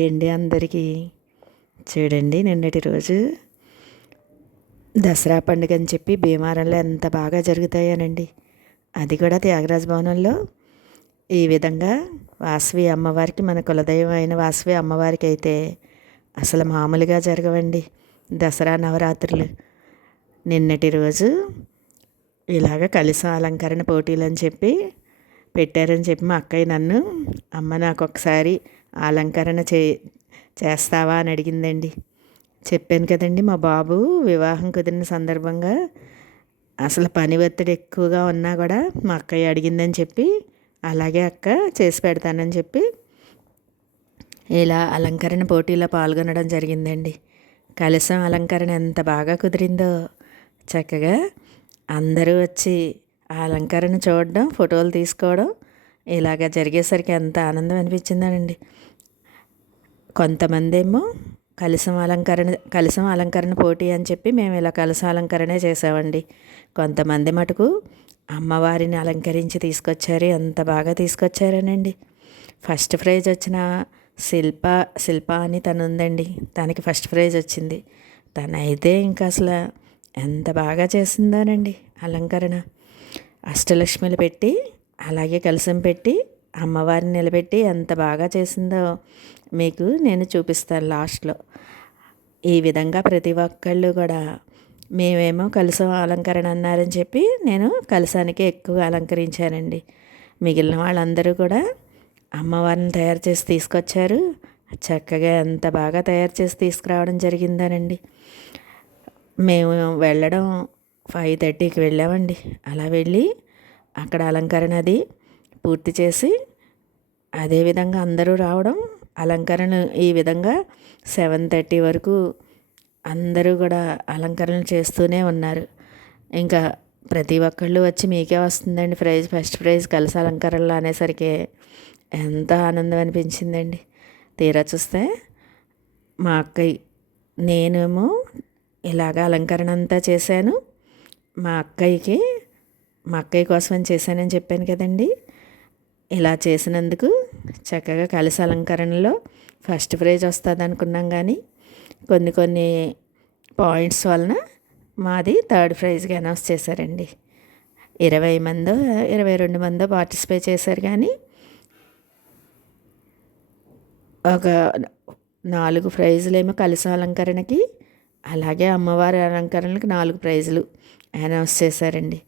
Hi అండి అందరికీ. చూడండి నిన్నటి రోజు దసరా పండుగ అని చెప్పి భీమారంలో ఎంత బాగా జరుగుతాయనండి. అది కూడా త్యాగరాజ భవనంలో. ఈ విధంగా వాసవి అమ్మవారికి మన కులదైవం అయిన వాసవి అమ్మవారికి అయితే అసలు మామూలుగా జరగవండి దసరా నవరాత్రులు. నిన్నటి రోజు ఇలాగ కలిసం అలంకరణ పోటీలు అని చెప్పి పెట్టారని చెప్పి మా అక్కయ్య నన్ను అమ్మ నాకు ఒకసారి అలంకరణ చే చేస్తావా అని అడిగిందండి. చెప్పాను కదండి మా బాబు వివాహం కుదిరిన సందర్భంగా అసలు పని ఒత్తిడి ఎక్కువగా ఉన్నా కూడా మా అక్కయ్య అడిగిందని చెప్పి అలాగే అక్క చేసి పెడతానని చెప్పి ఇలా అలంకరణ పోటీలో పాల్గొనడం జరిగిందండి. కలసం అలంకరణ ఎంత బాగా కుదిరిందో చక్కగా అందరూ వచ్చి ఆ అలంకరణ చూడడం ఫోటోలు తీసుకోవడం ఇలాగ జరిగేసరికి ఎంత ఆనందం అనిపించిందనండి కొంతమంది ఏమో కలసం అలంకరణ కలసం అలంకరణ పోటీ అని చెప్పి మేము ఇలా కలసం అలంకరణే చేసామండి కొంతమంది మటుకు అమ్మవారిని అలంకరించి తీసుకొచ్చారు ఎంత బాగా తీసుకొచ్చారనండి. ఫస్ట్ ప్రైజ్ వచ్చిన శిల్ప శిల్ప అని తను ఉందండి తనకి ఫస్ట్ ప్రైజ్ వచ్చింది. తనైతే ఇంకా అసలు ఎంత బాగా చేసిందోనండి అలంకరణ. అష్టలక్ష్మిలు పెట్టి అలాగే కలసం పెట్టి అమ్మవారిని నిలబెట్టి ఎంత బాగా చేసిందో మీకు నేను చూపిస్తాను లాస్ట్లో. ఈ విధంగా ప్రతి ఒక్కళ్ళు కూడా మేమేమో కలసం అలంకరణ అన్నారని చెప్పి నేను కలసానికి ఎక్కువ అలంకరించానండి. మిగిలిన వాళ్ళందరూ కూడా అమ్మవారిని తయారు చేసి తీసుకొచ్చారు. చక్కగా ఎంత బాగా తయారు చేసి తీసుకురావడం జరిగిందనండి. మేము వెళ్ళడం ఫైవ్ థర్టీకి వెళ్ళామండి. అలా వెళ్ళి అక్కడ అలంకరణ అది పూర్తి చేసి అదేవిధంగా అందరూ రావడం అలంకరణ ఈ విధంగా సెవెన్ థర్టీ వరకు అందరూ కూడా అలంకరణ చేస్తూనే ఉన్నారు. ఇంకా ప్రతి ఒక్కళ్ళు వచ్చి మీకే వస్తుందండి ప్రైజ్ ఫస్ట్ ప్రైజ్ కలిసి అలంకరణలు అనేసరికి ఎంత ఆనందం అనిపించిందండి. తీరా చూస్తే మా అక్కయ్య నేనేమో ఇలాగ అలంకరణ అంతా చేశాను. మా అక్కయ్యకి మా అక్కయ్య కోసమని చేశానని చెప్పాను కదండి. ఇలా చేసినందుకు చక్కగా కలిసి అలంకరణలో ఫస్ట్ ప్రైజ్ వస్తుంది అనుకున్నాం కానీ కొన్ని కొన్ని పాయింట్స్ వలన మాది థర్డ్ ప్రైజ్గా అనౌన్స్ చేశారండి. ఇరవై మందో ఇరవై రెండు మందో పార్టిసిపేట్ చేశారు కానీ ఒక నాలుగు ప్రైజులేమో కలిసి అలంకరణకి అలాగే అమ్మవారి అలంకరణలకు నాలుగు ప్రైజులు అనౌన్స్ చేశారండి.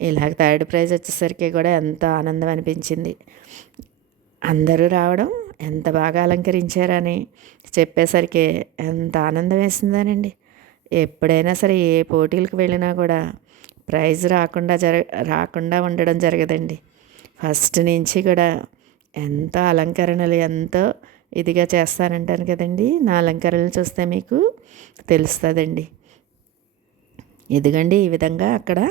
ఇలాగ థర్డ్ ప్రైజ్ వచ్చేసరికి కూడా ఎంతో ఆనందం అనిపించింది. అందరూ రావడం ఎంత బాగా అలంకరించారని చెప్పేసరికి ఎంత ఆనందం వేసిందానండి. ఎప్పుడైనా సరే ఏ పోటీలకు వెళ్ళినా కూడా ప్రైజ్ రాకుండా జర రాకుండా ఉండడం జరగదండి. ఫస్ట్ నుంచి కూడా ఎంతో అలంకరణలు ఎంతో ఇదిగా చేస్తానంటాను కదండి. నా అలంకరణలు చూస్తే మీకు తెలుస్తుందండి. ఇదిగండి ఈ విధంగా అక్కడ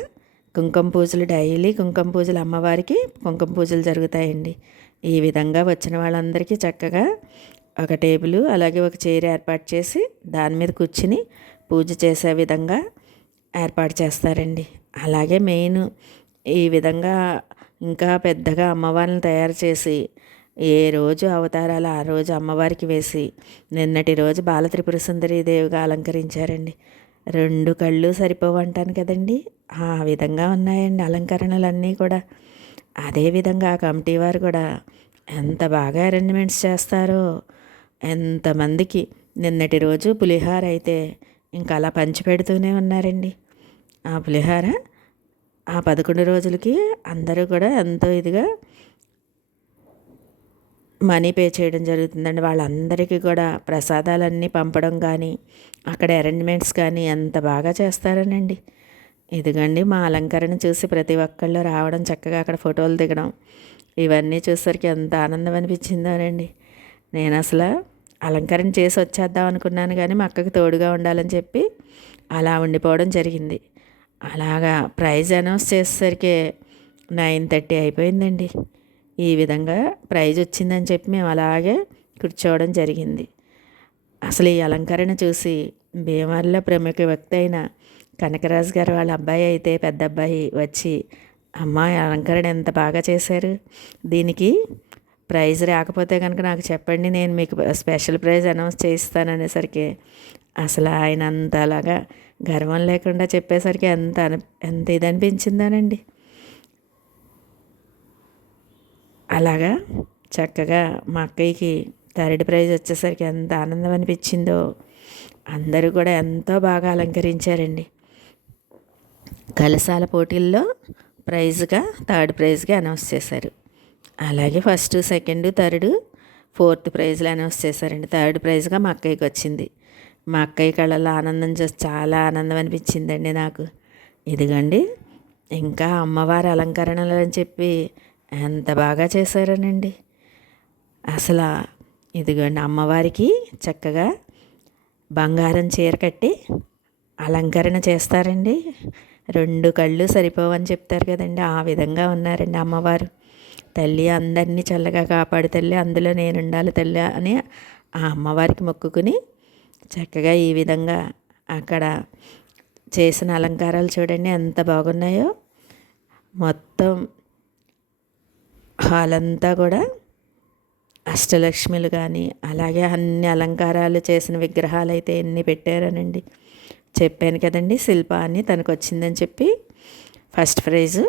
కుంకుమ పూజలు డైలీ కుంకుమ పూజలు అమ్మవారికి కుంకుమ పూజలు జరుగుతాయండి. ఈ విధంగా వచ్చిన వాళ్ళందరికీ చక్కగా ఒక టేబుల్ అలాగే ఒక చైర్ ఏర్పాటు చేసి దాని మీద కూర్చుని పూజ చేసే విధంగా ఏర్పాటు చేస్తారండి. అలాగే మెయిన్ ఈ విధంగా ఇంకా పెద్దగా అమ్మవారిని తయారు చేసి ఏ రోజు అవతారాలు ఆ రోజు అమ్మవారికి వేసి నిన్నటి రోజు బాల త్రిపుర సుందరీదేవిగా అలంకరించారండి. రెండు కళ్ళు సరిపోవంటాను కదండి. ఆ విధంగా ఉన్నాయండి అలంకరణలన్నీ కూడా. అదేవిధంగా ఆ కమిటీ వారు కూడా ఎంత బాగా అరేంజ్మెంట్స్ చేస్తారో. ఎంతమందికి నిన్నటి రోజు పులిహార అయితే ఇంకా అలా పంచిపెడుతూనే ఉన్నారండి. ఆ పులిహార ఆ పదకొండు రోజులకి అందరూ కూడా ఎంతో ఇదిగా మనీ పే చేయడం జరుగుతుందండి. వాళ్ళందరికీ కూడా ప్రసాదాలన్నీ పంపడం కానీ అక్కడ అరేంజ్మెంట్స్ కానీ ఎంత బాగా చేస్తారనండి. ఇదిగండి మా అలంకరణ చూసి ప్రతి ఒక్కళ్ళు రావడం చక్కగా అక్కడ ఫోటోలు దిగడం ఇవన్నీ చూసేసరికి ఎంత ఆనందం అనిపించిందోనండి. నేను అసలు అలంకరణ చేసి వచ్చేద్దాం అనుకున్నాను కానీ మా అక్కకి తోడుగా ఉండాలని చెప్పి అలా ఉండిపోవడం జరిగింది. అలాగా ప్రైజ్ అనౌన్స్ చేసేసరికి నైన్ థర్టీ అయిపోయిందండి. ఈ విధంగా ప్రైజ్ వచ్చిందని చెప్పి మేము అలాగే కూర్చోవడం జరిగింది. అసలు ఈ అలంకరణ చూసి భీమవరంలో ప్రముఖ వ్యక్తి అయిన కనకరాజు గారు వాళ్ళ అబ్బాయి అయితే పెద్ద అబ్బాయి వచ్చి అమ్మాయి అలంకరణ ఎంత బాగా చేశారు. దీనికి ప్రైజ్ రాకపోతే కనుక నాకు చెప్పండి నేను మీకు స్పెషల్ ప్రైజ్ అనౌన్స్ చేయిస్తాననేసరికి అసలు ఆయన అంతలాగా గర్వం లేకుండా చెప్పేసరికి ఎంత అని ఎంత ఇది అనిపించిందానండి. అలాగా చక్కగా మా అక్కయ్యకి థర్డ్ ప్రైజ్ వచ్చేసరికి ఎంత ఆనందం అనిపించిందో అందరూ కూడా ఎంతో బాగా అలంకరించారండి. కలసాల పోటీల్లో ప్రైజ్గా థర్డ్ ప్రైజ్గా అనౌన్స్ చేశారు. అలాగే ఫస్ట్ సెకండ్ థర్డ్ ఫోర్త్ ప్రైజ్లు అనౌన్స్ చేశారండి. థర్డ్ ప్రైజ్గా మా అక్కయ్యకి వచ్చింది. మా అక్కయ్య కళ్ళలో ఆనందం చూసి చాలా ఆనందం అనిపించిందండి నాకు. ఇదిగండి ఇంకా అమ్మవారి అలంకరణలు అని చెప్పి ఎంత బాగా చేశారనండి. అసలు ఇదిగోండి అమ్మవారికి చక్కగా బంగారం చీర కట్టి అలంకరణ చేస్తారండి. రెండు కళ్ళు సరిపోవని చెప్తారు కదండి. ఆ విధంగా ఉన్నారండి అమ్మవారు. తల్లి అందరినీ చల్లగా కాపాడు తల్లి అందులో నేను ఉండాలి తల్లి అని ఆ అమ్మవారికి మొక్కుకుని చక్కగా ఈ విధంగా అక్కడ చేసిన అలంకారాలు చూడండి ఎంత బాగున్నాయో. మొత్తం హాల్ అంతా కూడా అష్టలక్ష్మిలు కానీ అలాగే అన్ని అలంకారాలు చేసిన విగ్రహాలు అయితే ఎన్ని పెట్టారనండి. చెప్పాను కదండి శిల్ప అని తనకు వచ్చిందని చెప్పి ఫస్ట్ ప్రైజు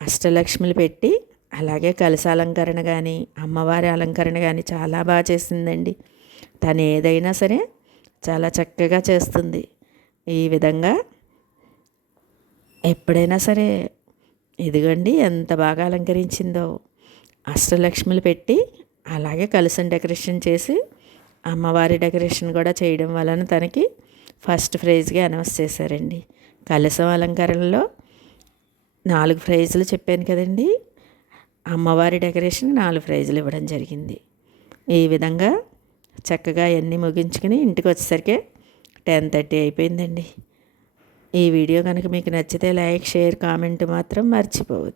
అష్టలక్ష్మిలు పెట్టి అలాగే కలస అలంకరణ కానీ అమ్మవారి అలంకరణ కానీ చాలా బాగా చేసిందండి. తను ఏదైనా సరే చాలా చక్కగా చేస్తుంది. ఈ విధంగా ఎప్పుడైనా సరే ఇదిగండి ఎంత బాగా అలంకరించిందో. అష్టలక్ష్మిలు పెట్టి అలాగే కలసం డెకరేషన్ చేసి అమ్మవారి డెకరేషన్ కూడా చేయడం వలన తనకి ఫస్ట్ ప్రైజ్గా అనౌన్స్ చేశారండి. కలసం అలంకరణలో నాలుగు ప్రైజులు చెప్పాను కదండి. అమ్మవారి డెకరేషన్ నాలుగు ప్రైజులు ఇవ్వడం జరిగింది. ఈ విధంగా చక్కగా అన్నీ ముగించుకుని ఇంటికి వచ్చేసరికి టెన్ థర్టీ అయిపోయిందండి. ఈ వీడియో కనుక మీకు నచ్చితే లైక్ షేర్ కామెంట్ మాత్రం మర్చిపోవద్దు.